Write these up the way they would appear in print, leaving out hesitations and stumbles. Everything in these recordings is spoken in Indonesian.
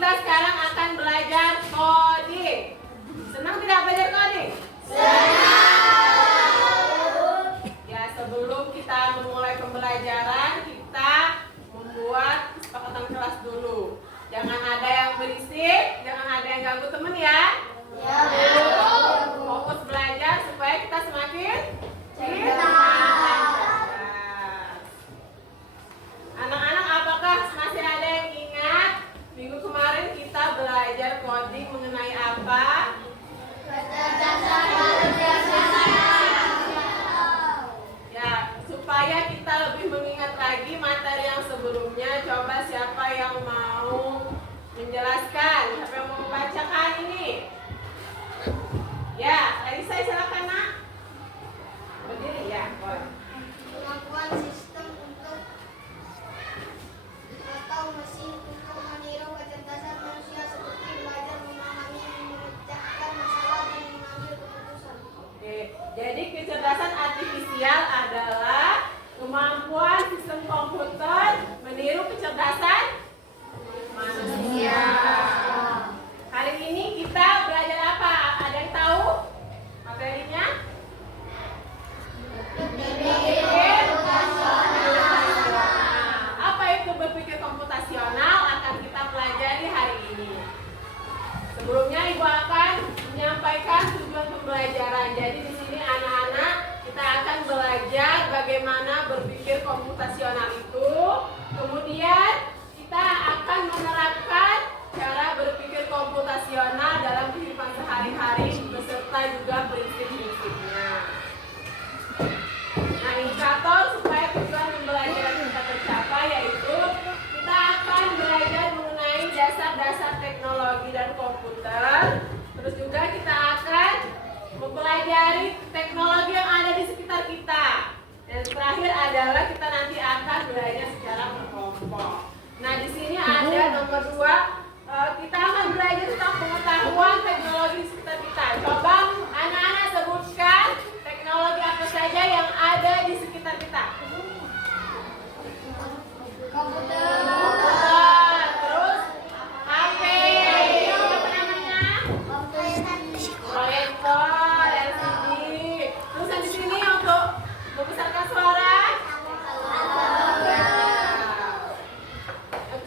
kita sekarang akan belajar coding. Senang tidak belajar coding? Senang. Ya, sebelum kita memulai pembelajaran, kita membuat kesepakatan kelas dulu. Jangan ada yang berisik, jangan ada yang ganggu teman ya. Ya. Fokus belajar supaya kita semakin cerdas. Anak-anak, apakah masih ada yang ingat minggu kemarin kita belajar coding mengenai apa? Ya, supaya kita lebih mengingat lagi materi yang sebelumnya, coba siapa yang mau menjelaskan? Siapa yang mau membacakan ini? Ya, Elisa silakan nak. Berdiri ya, boleh. Kemampuan sistem untuk atau mesin untuk meniru kecerdasan manusia seperti belajar memahami, memecahkan masalah dan mengambil keputusan. Oke, jadi kecerdasan artifisial adalah kemampuan sistem komputer meniru kecerdasan manusia. Hari ini kita belajar apa? Ada yang tahu materinya? Berpikir komputasional. Apa itu berpikir komputasional? Akan kita pelajari hari ini. Sebelumnya Ibu akan menyampaikan tujuan pembelajaran. Jadi di sini anak-anak kita akan belajar bagaimana berpikir komputasional itu. Kemudian kita akan menerapkan cara berpikir komputasional dalam kehidupan sehari-hari beserta juga prinsip-prinsipnya. Nah, indikator supaya tujuan pembelajaran kita tercapai yaitu kita akan belajar mengenai dasar-dasar teknologi dan komputer. Terus juga kita akan mempelajari teknologi yang ada di sekitar kita. Dan terakhir adalah kita nanti akan belajar secara berkelompok. Nah, di sini ada nomor 2. Kita akan belajar tentang pengetahuan teknologi di sekitar kita. Coba anak-anak sebutkan teknologi apa saja yang ada di sekitar kita. Komputer, Terus HP, apa namanya? Proyektor, LCD. Terus yang di sini untuk membesarkan suara.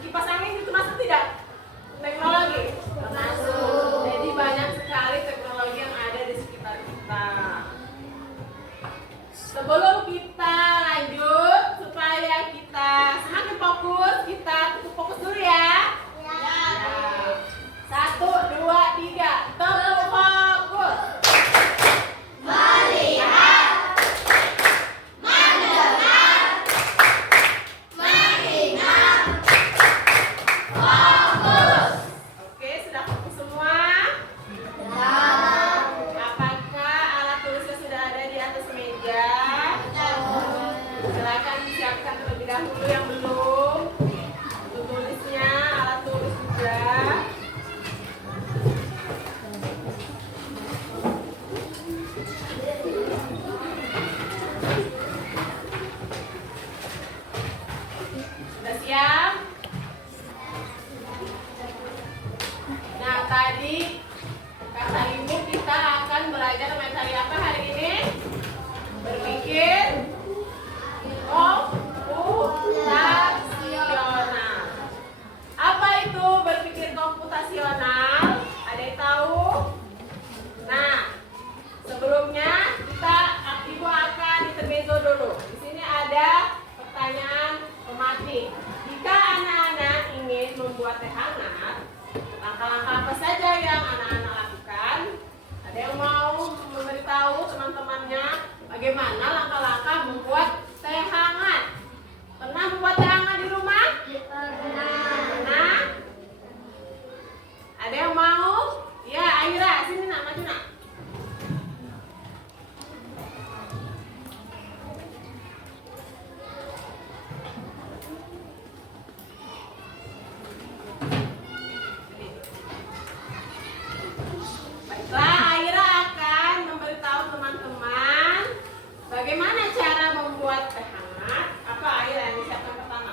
Kipas angin itu masuk tidak? Teknologi termasuk. Jadi banyak sekali teknologi yang ada di sekitar kita. Sebelum kita lanjut, supaya kita semakin fokus, kita tutup fokus dulu ya. Ya. 1, 2, 3, tutup fokus. melihat, mendengar, mengingat, fokus. Oke, sudah fokus semua? Dalam Apakah alat tulisnya sudah ada di atas meja? Silakan disiapkan terlebih dahulu yang belum. Untuk tulisnya, alat tulis juga. Sudah siap? Nah, tadi kata ibu kita akan belajar materi apa hari ini? Berpikir komputasional. Apa itu berpikir komputasional? Ada yang tahu? Nah, sebelumnya ibu akan intermezzo dulu. Di sini ada pertanyaan pematik. Jika anak-anak ingin membuat teh hangat, langkah-langkah apa saja yang anak-anak lakukan? Ada yang mau memberitahu teman-temannya bagaimana langkah-langkah membuat teh hangat? Pernah membuat teh hangat di rumah? Pernah. Ada yang mau? Ya, Aira, sini nak, maju nak. Baiklah, Aira akan memberitahu teman-teman bagaimana cara membuat teh hangat. Apa Aira yang disiapkan pertama?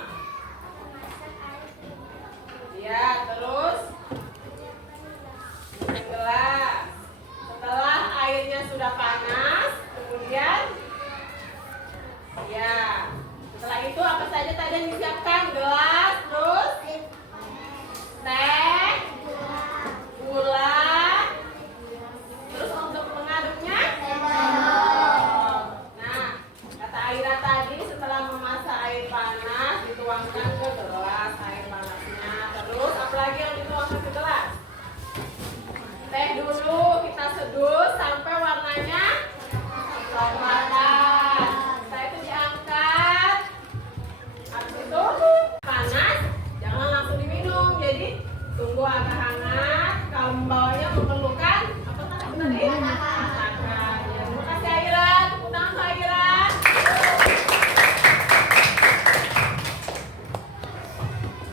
tunggu agak hangat. Kalau membawanya memerlukan apa tadi? Masakan. Ya, terima kasih Aira. Tepuk tangan untuk Aira.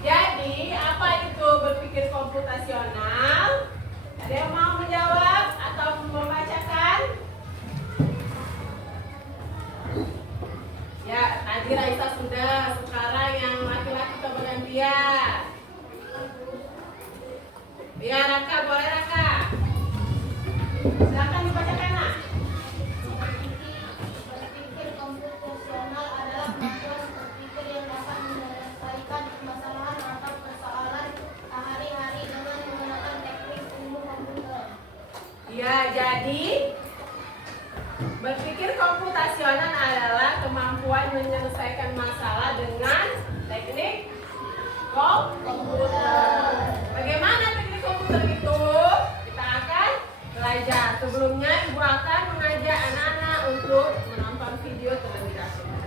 Jadi, apa itu berpikir komputasional? Ada yang mau menjawab atau membacakan? Ya, tadi Raisa sudah. Sekarang yang laki-laki kita bergantian. Ya, Raka, boleh Raka. Silakan dibacakan, Nak. Berpikir komputasional adalah kemampuan berpikir yang dapat menyelesaikan permasalahan atau persoalan sehari-hari dengan menggunakan teknik ilmu komputer. Ya, jadi berpikir komputasional adalah kemampuan menyelesaikan masalah dengan teknik komputer. Bagaimana teknik komputer itu? Kita akan belajar. Sebelumnya, Ibu akan mengajak anak-anak untuk menonton video terlebih dahulu.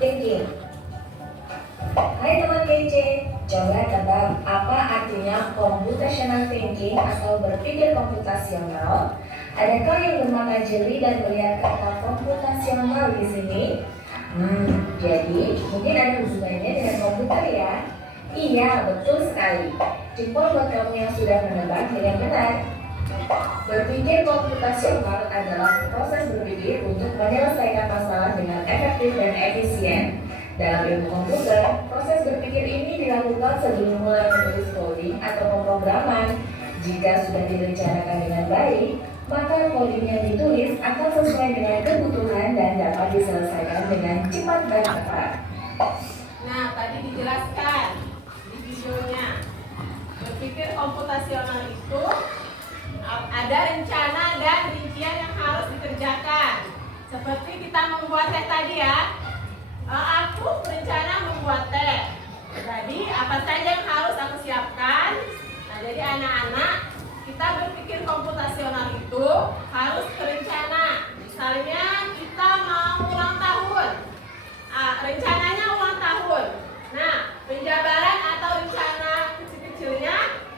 Thinking. Hai teman kece, coba tebak apa artinya computational thinking atau berpikir komputasional? Adakah yang bermata jeli dan melihat kata komputasional di sini? Jadi mungkin ada hubungannya dengan komputer ya? Iya, betul sekali. Jempol buat kamu yang sudah menebak dengan benar. Berpikir komputasional adalah proses berpikir untuk menyelesaikan masalah dengan efektif dan efisien. Dalam ilmu komputer, proses berpikir ini dilakukan sebelum mulai menulis coding atau pemrograman. Jika sudah direncanakan dengan baik, maka coding yang ditulis akan sesuai dengan kebutuhan dan dapat diselesaikan dengan cepat dan tepat. Nah, tadi dijelaskan di videonya. Berpikir komputasional itu ada rencana dan rincian yang harus dikerjakan. Seperti kita membuat teh tadi ya. Aku berencana membuat teh. Jadi apa saja yang harus aku siapkan? Nah, jadi anak-anak, kita berpikir komputasional itu harus berencana. Misalnya kita mau ulang tahun. Rencananya ulang tahun. Nah, penjabaran atau rencana kecil-kecilnya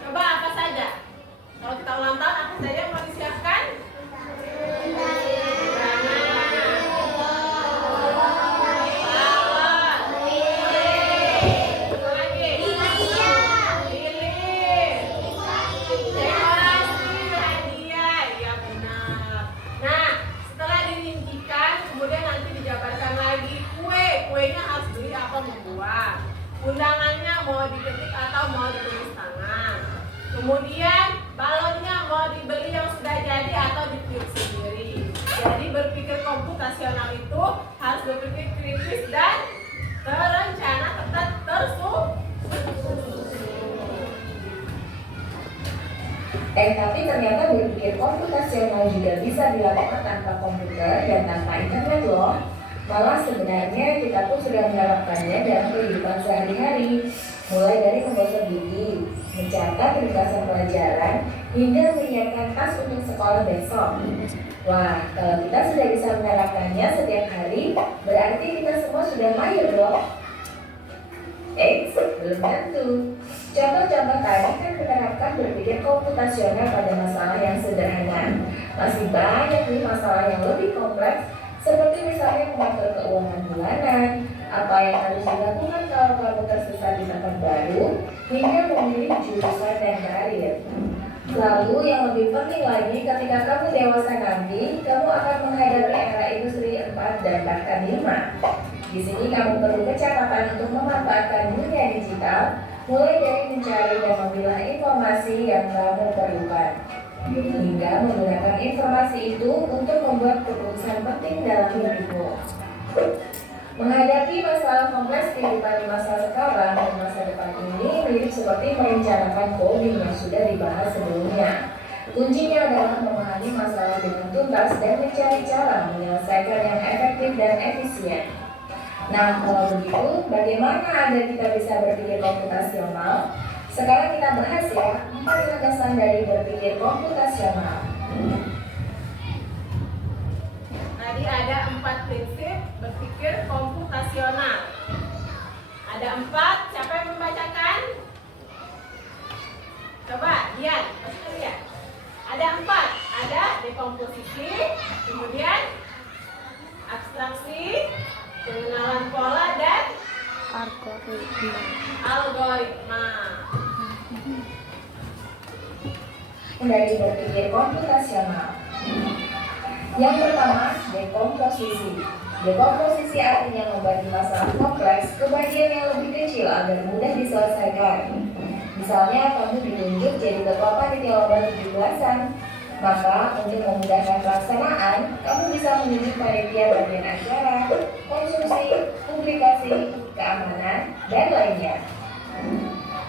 coba apa saja? Kalau kita ulang tahun, apa saja yang mau disiapkan? Kuenya harus beli atau membuat. Undangannya mau diketik atau mau ditulis tangan. Kemudian balonnya mau dibeli yang sudah jadi atau ditiup sendiri. Jadi berpikir komputasional itu harus berpikir kritis dan terencana tetap tersusun. Tapi ternyata berpikir komputasional juga bisa dilakukan tanpa komputer dan tanpa internet loh. Malah sebenarnya kita pun sudah menerapkannya dalam kehidupan sehari-hari, mulai dari menggosok gigi, mencatat ringkasan pelajaran, hingga menyiapkan tas untuk sekolah besok. Wah, kalau kita sudah bisa menerapkannya setiap hari, berarti kita semua sudah mahir dong. Belum tentu. Contoh-contoh tadi kan menerapkan berpikir komputasional pada masalah yang sederhana. Masih banyak nih masalah yang lebih kompleks, seperti misalnya mengatur keuangan bulanan, apa yang harus dilakukan kalau kamu tersesat di tempat baru, hingga memilih jurusan dan karir. Lalu yang lebih penting lagi, ketika kamu dewasa nanti, kamu akan menghadapi era industri 4 dan bahkan 5. Di sini kamu perlu kecepatan untuk memanfaatkan dunia digital, mulai dari mencari dan memilah informasi yang kamu perlukan, hingga menggunakan informasi itu untuk membuat keputusan penting dalam hidupmu. Menghadapi masalah kompleks kehidupan di masa sekarang dan masa depan ini mirip seperti merencanakan coding yang sudah dibahas sebelumnya. Kuncinya adalah memahami masalah dengan tuntas dan mencari cara menyelesaikan yang efektif dan efisien. Nah, kalau begitu, bagaimana agar kita bisa berpikir komputasional? Sekarang kita bahas ya, 4 landasan dari berpikir komputasional. Tadi ada 4 prinsip berpikir komputasional. Ada 4, siapa yang membacakan? Coba, lihat, pasti lihat. Ada 4, ada dekomposisi, kemudian abstraksi, pengenalan pola, dan algoritma. Dari berpikir komputasional. Yang pertama, dekomposisi. Dekomposisi artinya membagi masalah kompleks ke bagian yang lebih kecil agar mudah diselesaikan. Misalnya, kamu ditunjuk jadi ketua panitia lomba 17-an. Maka, untuk memudahkan pelaksanaan, kamu bisa menunjuk panitia bagian acara, konsumsi, publikasi, keamanan, dan lainnya.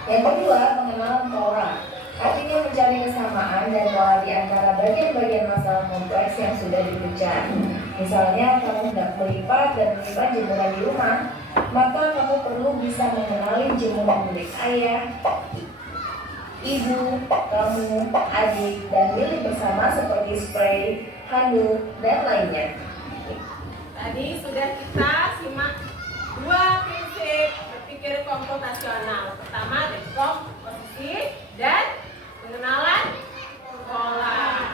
Yang kedua, pengenalan pola. Artinya mencari kesamaan dan pola di antara bagian-bagian masalah kompleks yang sudah dipecah. Misalnya, kamu hendak melipat dan menyimpan jemuran di rumah, maka kamu perlu bisa mengenali jemuran milik ayah, ibu, kamu, adik, dan milik bersama seperti spray, handuk, dan lainnya. Tadi sudah kita simak 2 prinsip berpikir komputasional. Pertama, dekomposisi dan pengenalan pola.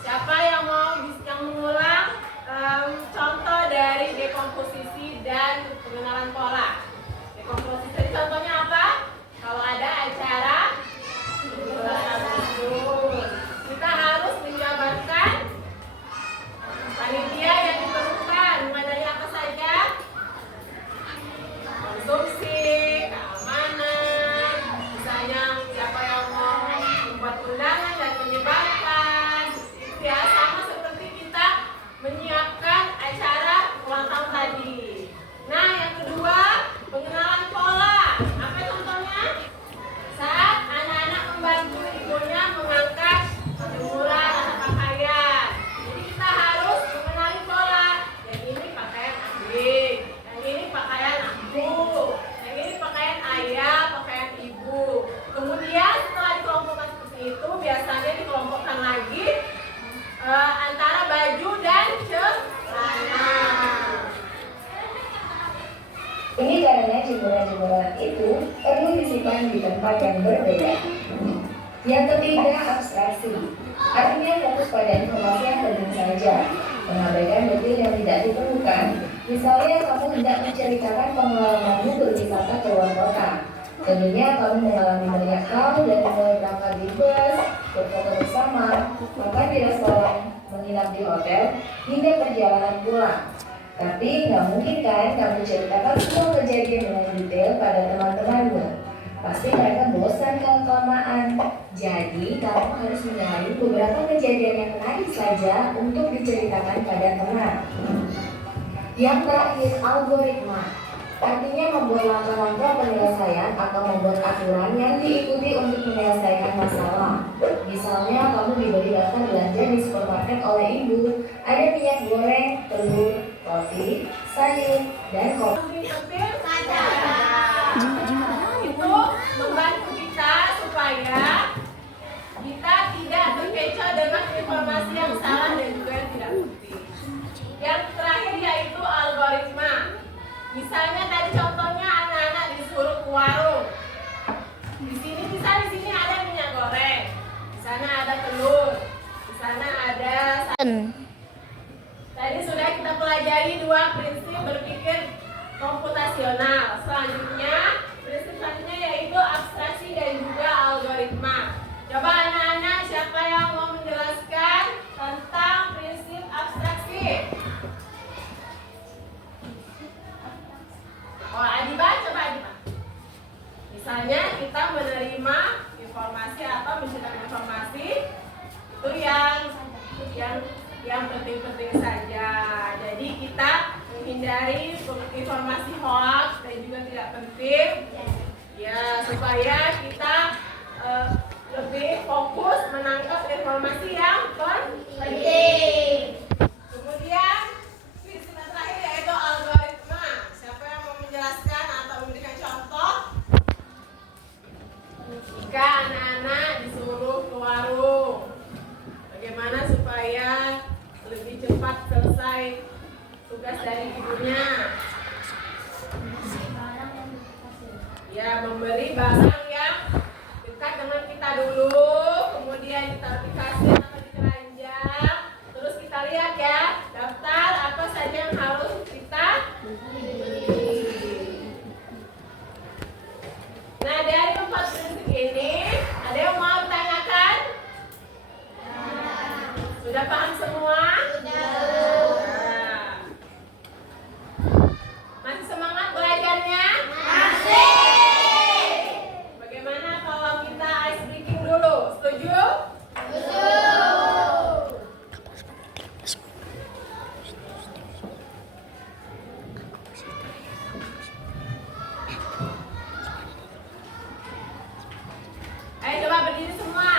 Siapa yang mau mengulang contoh dari dekomposisi dan pengenalan pola? Dekomposisi contohnya apa? Kalau ada acara kita harus menjabarkan panitia yang diperlukan, mulai dari apa saja? Konsumsi, keamanan, misalnya siapa yang mau membuat undangan dan menyebarkan, itu ya, sama seperti kita menyiapkan acara ulang tahun tadi. Nah, yang kedua, pengenalan pola. Apa contohnya? Saat anak-anak membantu ibunya mengangkat jemuran atau pakaian. Jadi kita harus mengenali pola. Yang ini pakaian adik, yang ini pakaian aku, yang ini pakaian ayah, pakaian ibu. Kemudian setelah dikelompokkan seperti itu, biasanya dikelompokkan lagi antara baju dan celana. Ini karena jemuran-jemuran itu perlu disimpan di tempat yang berbeda. Yang ketiga, abstraksi. Artinya fokus pada informasi yang penting saja, mengabaikan detail yang tidak diperlukan. Misalnya, kamu hendak menceritakan pengalamanmu berwisata ke luar kota. Tentunya kamu mengalami banyak hal dari mulai berangkat di bus, berfoto bersama, makan di restoran, menginap di hotel, hingga perjalanan pulang. Tapi nggak mungkin kan kamu ceritakan semua kejadian dengan detail pada teman-temanmu. Pasti mereka bosan kalau kelamaan. Jadi kamu harus mencari beberapa kejadian yang menarik saja untuk diceritakan pada teman. Yang terakhir, algoritma. Artinya membuat langkah-langkah penyelesaian atau membuat aturan yang diikuti untuk menyelesaikan masalah. Misalnya kamu diberi daftar belanja di supermarket oleh ibu. Ada minyak goreng, telur, roti, sayur, dan kopi. Itu membantu kita supaya kita tidak terkecoh dengan informasi yang salah dan juga yang tidak penting. Yang terakhir yaitu algoritma. Misalnya tadi contohnya anak-anak disuruh ke warung. Di sini ada minyak goreng, di sana ada telur, di sana ada. Tadi sudah kita pelajari 2 prinsip berpikir komputasional. Selanjutnya, prinsip selanjutnya yaitu abstraksi dan juga algoritma. Coba anak-anak, siapa yang mau menjelaskan tentang prinsip abstraksi? Oh, Adiba, coba Adiba. Misalnya kita menerima informasi atau menceritakan informasi itu yang penting-penting saja. Jadi kita menghindari informasi hoax dan juga tidak penting. Ya, supaya kita lebih fokus menangkap informasi yang penting. Kemudian prinsip terakhir yaitu algoritma. Siapa yang mau menjelaskan atau memberikan contoh? Jika anak-anak disuruh ke warung, bagaimana supaya lebih cepat selesai Satunya. Barang yang dikasih. Ya, memberi barang yang dekat dengan kita dulu, kemudian ditaruh di kasir atau di keranjang. Terus kita lihat ya, daftar apa saja yang harus kita beli. Nah, dari 4 prinsip ini, ada yang mau tanyakan? Sudah paham semua? Nah. Masih semangat belajarnya? Bagaimana kalau kita ice breaking dulu? Setuju? Ayo coba berdiri semua.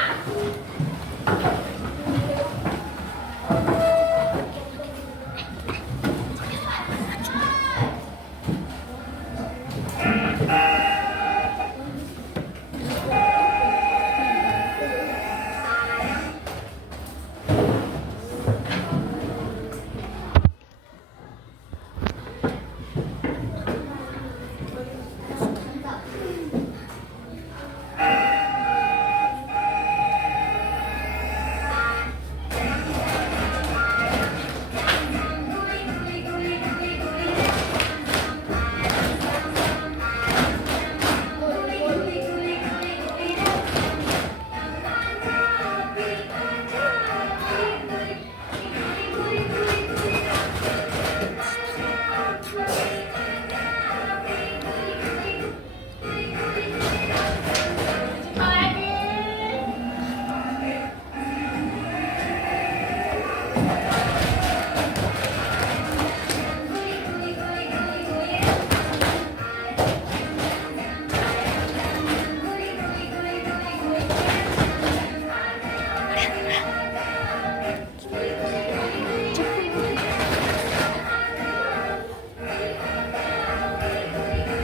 Coba lagi.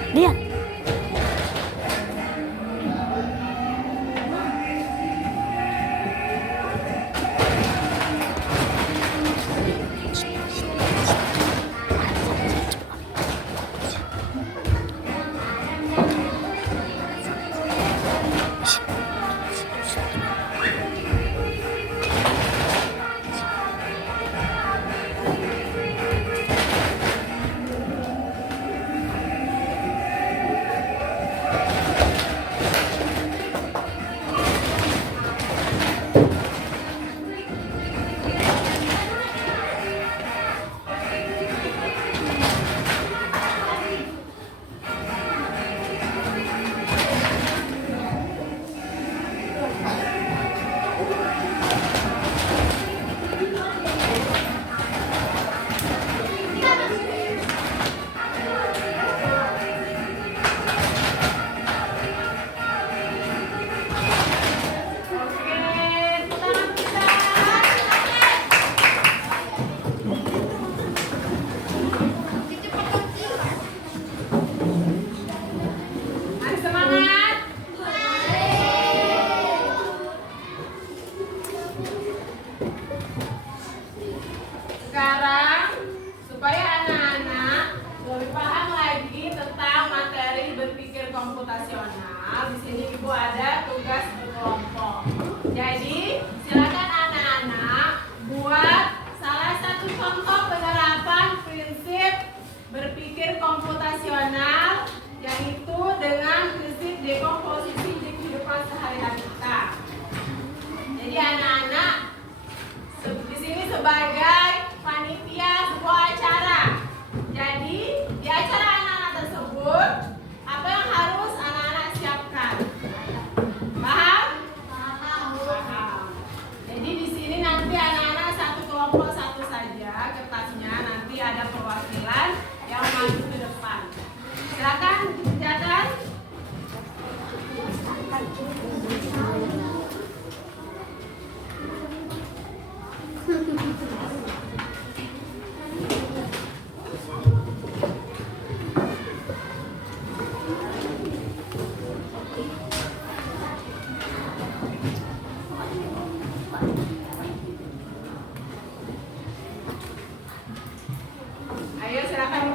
Lihat. Masih semangat? Sekarang supaya anak-anak lebih paham lagi tentang materi berpikir komputasional, di sini Ibu ada tugas berkelompok. Jadi, silakan anak-anak buat salah satu contoh penerapan prinsip berpikir komputasional, yaitu dengan prinsip dekomposisi di kehidupan sehari-hari kita. Jadi anak-anak di sini sebagai panitia sebuah acara. Jadi di acara anak-anak tersebut, apa yang harus anak-anak siapkan? Paham? Paham. Jadi di sini nanti anak-anak satu kelompok satu saja kertasnya, nanti ada perwakilan yang maju ke depan. Silakan dikerjakan. Ayo silakan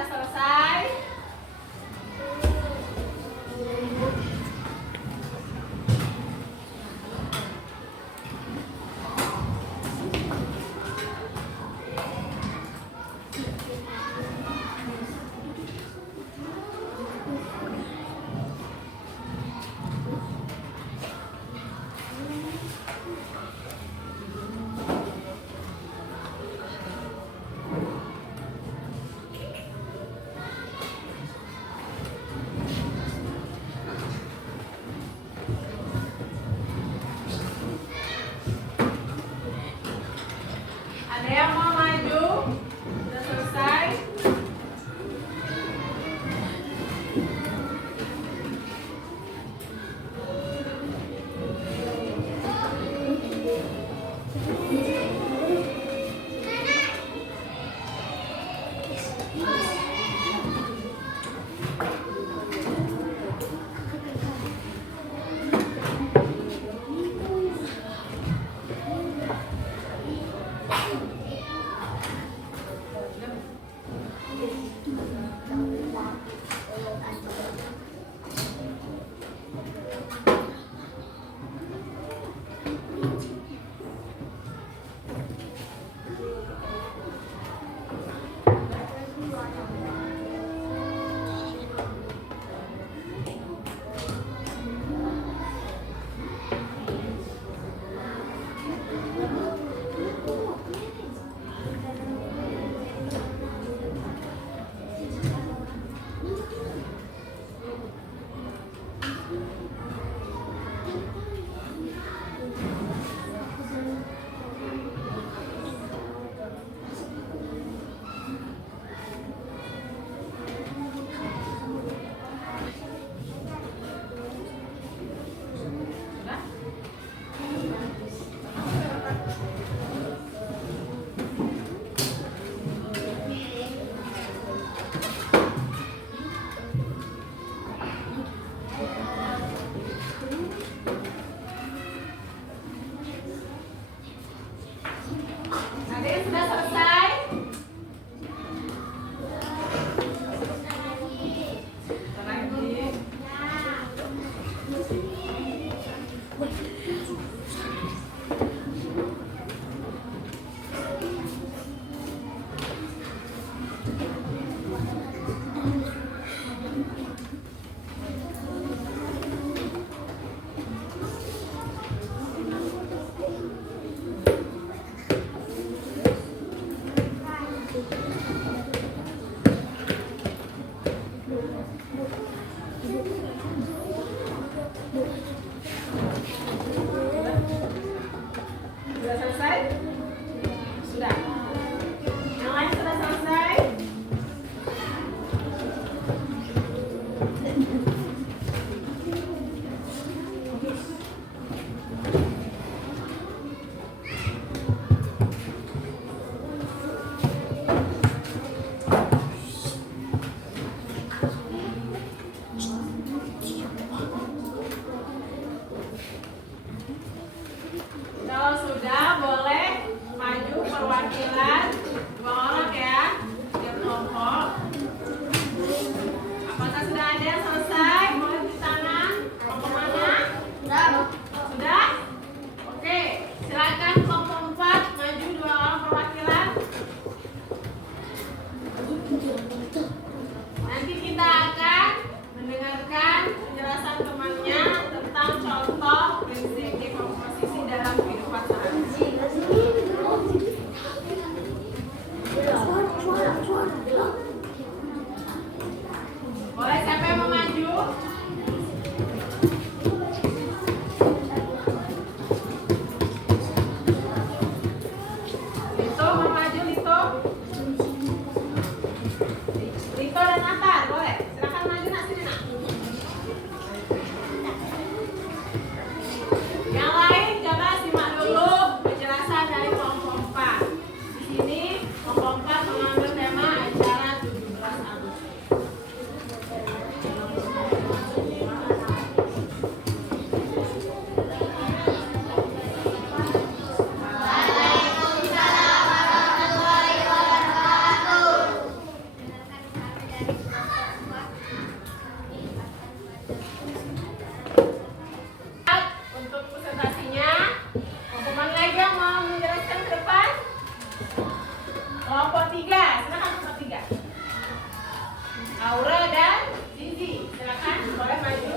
sudah selesai? Ada yang mau maju? Sudah selesai? Ada yang sudah selesai? Lagi. Sudah selesai? Sudah. Yang lain sudah selesai? Kalau sudah, boleh maju perwakilan 2 orang ya, tiap kelompok. Apakah sudah ada yang selesai? Boleh di tangan. Kelompok mana? Sudah? Oke, silakan kelompok 4 maju 2 orang perwakilan. Nanti kita akan mendengarkan penjelasan temannya tentang contoh prinsip dekomposisi dalam kehidupan sehari-hari. Boleh siapa yang mau maju? Lito mau maju, Lito? Aura dan Zizi. Silakan boleh maju.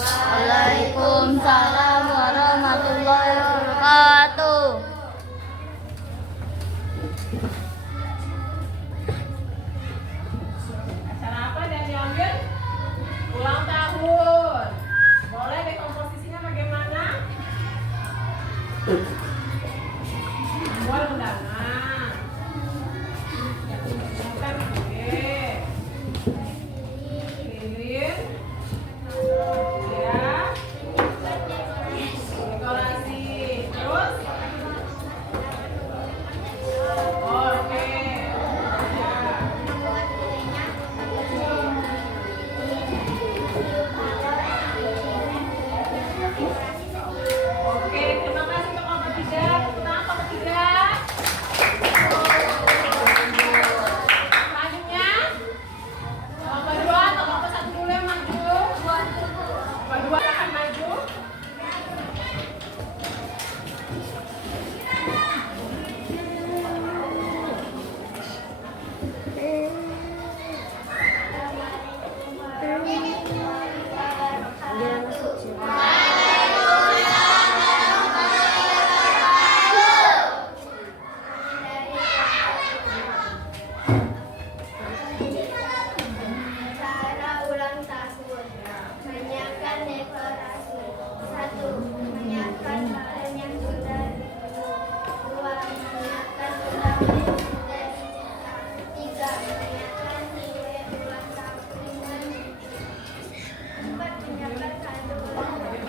Waalaikumsalam warahmatullahi wabarakatuh. Acara apa dan diambil? Ulang tahun. Boleh deh komposisinya bagaimana? Buat undangan. Bukan oke. Lilin. Ya. Dekorasi. Terus? Oke. Ya. Oke, terima kasih untuk kelompok 3. Tepuk tangan kelompok 3. Selanjutnya, kelompok 2 atau kelompok 1 dulu yang maju. Kelompok 2 akan maju. Acara ulang tahun. Menyiapkan dekorasi. 1. Menyiapkan barang yang sudah diminum. 2. Menyiapkan undangan yang sudah dicetak. 3. Menyiapkan kue ulang tahun dengan 4. Menyiapkan kado ulang tahun.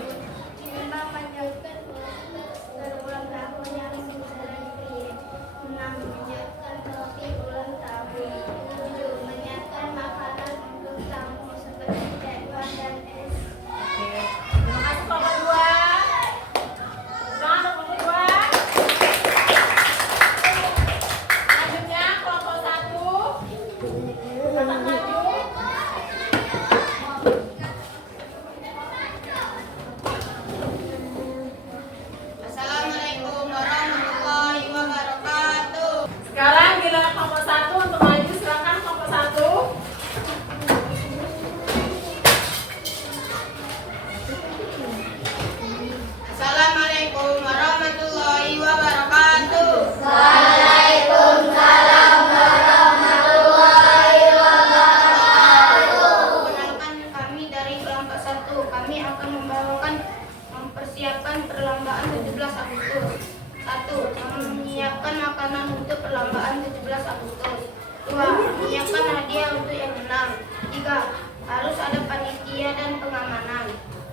5. Menyiapkan poster ulang tahun yang sudah dikirim. 6. Menyiapkan topi ulang tahun. 7. Menyiapkan makanan untuk tamu seperti bakwan dan es. Oke. Terima kasih kelompok 2. Tangan kelompok 2. Selanjutnya kelompok 1. Akan maju. Assalamualaikum warahmatullahi wabarakatuh. Sekarang giliran kelompok 1 untuk maju. Silakan kelompok 1. Assalamualaikum warahmatullahi wabarakatuh. Perkenalkan, kami dari kelompok 1. Kami akan mempersiapkan perlombaan 17 Agustus. 1. Menyiapkan makanan untuk perlombaan 17 Agustus. 2. Menyiapkan hadiah untuk yang menang. 3. Harus ada panitia dan pengamanan.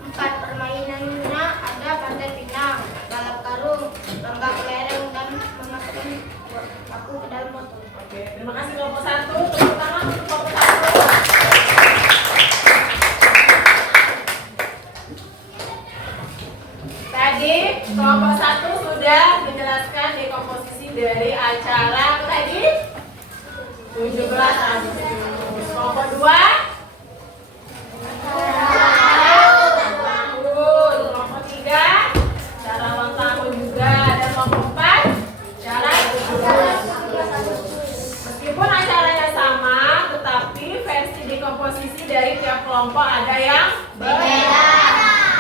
4. Permainannya ada panjat pinang, balap karung, lomba kelereng, dan memasukkan aku ke dalam botol. Oke, terima kasih kelompok 1. Tepuk tangan untuk kelompok 1. Tadi kelompok 1 sudah menjelaskan dekomposisi dari acara apa tadi? 17 Agustus. Kelompok 2 tahun. Kelompok 3 cara ulang tahun juga. Dan kelompok 4 cara 17 Agustus. Meskipun acaranya sama, tetapi versi dekomposisi dari tiap kelompok ada yang berbeda.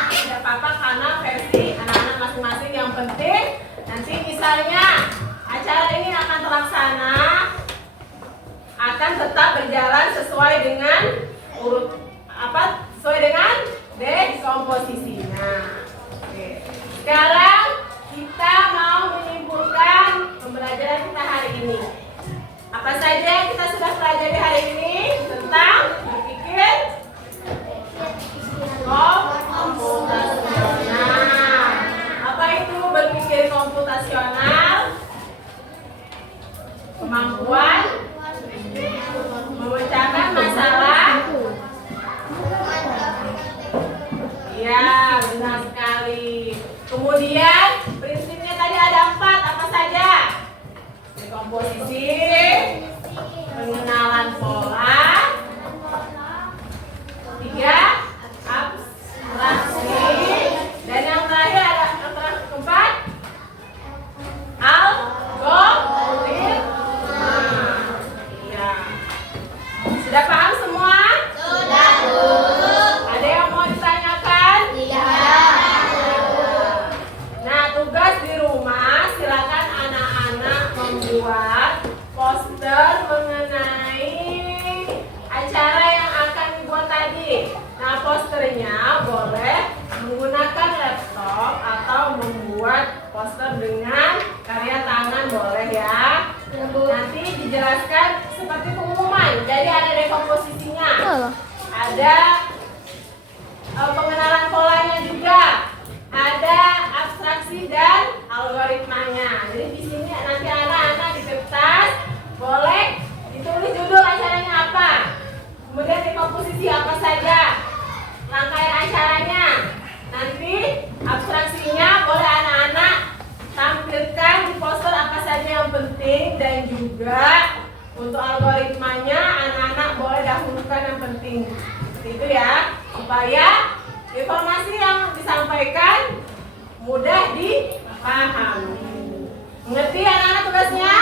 Tidak apa-apa karena versi anak-anak masing-masing. Yang penting nanti misalnya acara ini akan terlaksana, akan tetap berjalan sesuai dengan sesuai dengan dekomposisinya. Oke. Sekarang kita mau menyimpulkan pembelajaran kita hari ini. Apa saja yang kita sudah pelajari hari ini tentang berpikir komputasional. Apa itu berpikir komputasional? Kemampuan memecahkan masalah. Ya, benar sekali. Kemudian prinsipnya tadi ada 4, apa saja? Dekomposisi, pengenalan pola, ada pengenalan polanya juga, ada abstraksi dan algoritmanya. Jadi di sini nanti anak-anak di kertas boleh ditulis judul acaranya apa, kemudian di komposisi apa saja, rangkaian acaranya. Nanti abstraksinya boleh anak-anak tampilkan di poster apa saja yang penting, dan juga untuk algoritmanya anak-anak boleh dahulukan yang penting. Seperti itu ya, supaya informasi yang disampaikan mudah dipahami. Mengerti anak-anak tugasnya?